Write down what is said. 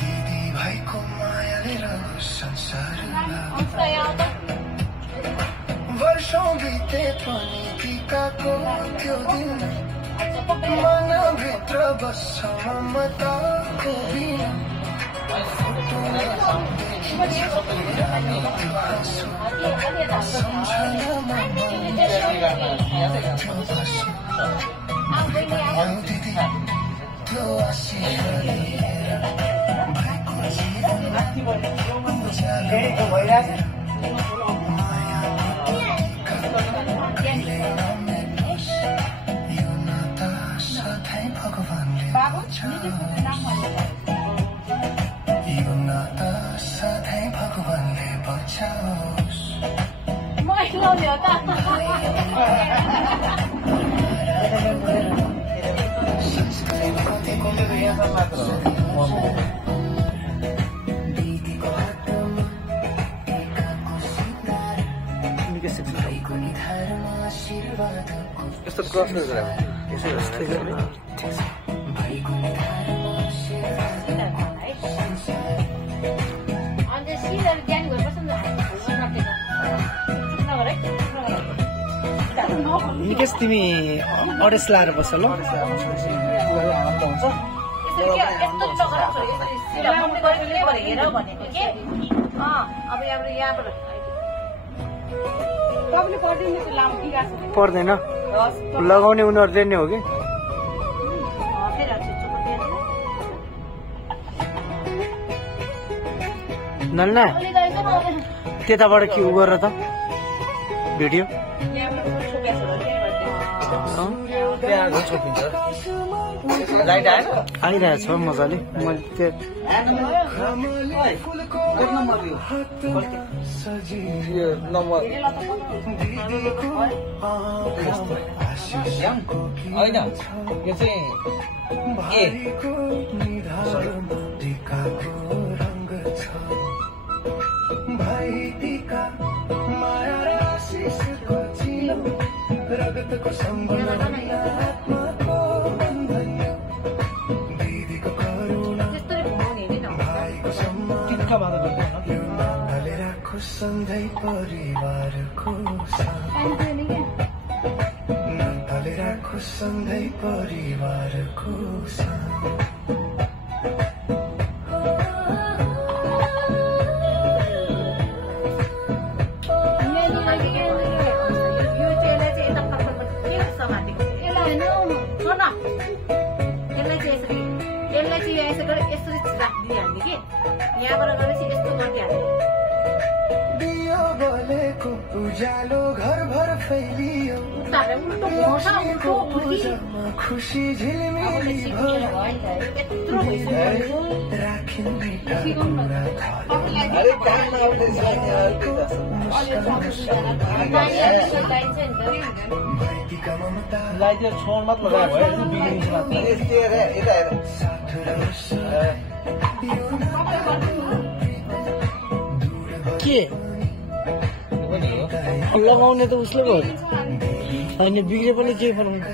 दिदी भाइको मायाले रह्यो संसारमा वर्षौं बिते पनि टिकाको त्यो दिन मनभित्र बस्छ ममताको बिना सम्झनामा दिदी त्यो आशिषले भाइको जीवन यो नाता सधैँ भगवानले यो नाता सधैँ भगवानले बचाओस् यस्तो क्रस गरेर निकेश तिमी अडेस लाएर बस ल पर्दैन लगाउने उनीहरूले नै हो कि नल्ला त्यताबाट के उ गरेर त भिडियो आइरहेछ मजाले मैले रगतको सम्बन्ध आत्माको बन्धन दिदीको करुणा भाइको सम्मान यो नाताले राखो सधैँ परिवारको नाताले राखो सधैँ परिवारको उजालो घरभर फैलियो खुसी झिलमिली राखिन् भाइका ममता के लगाउने त उसले भयो अनि बिग्रे पनि केही फरक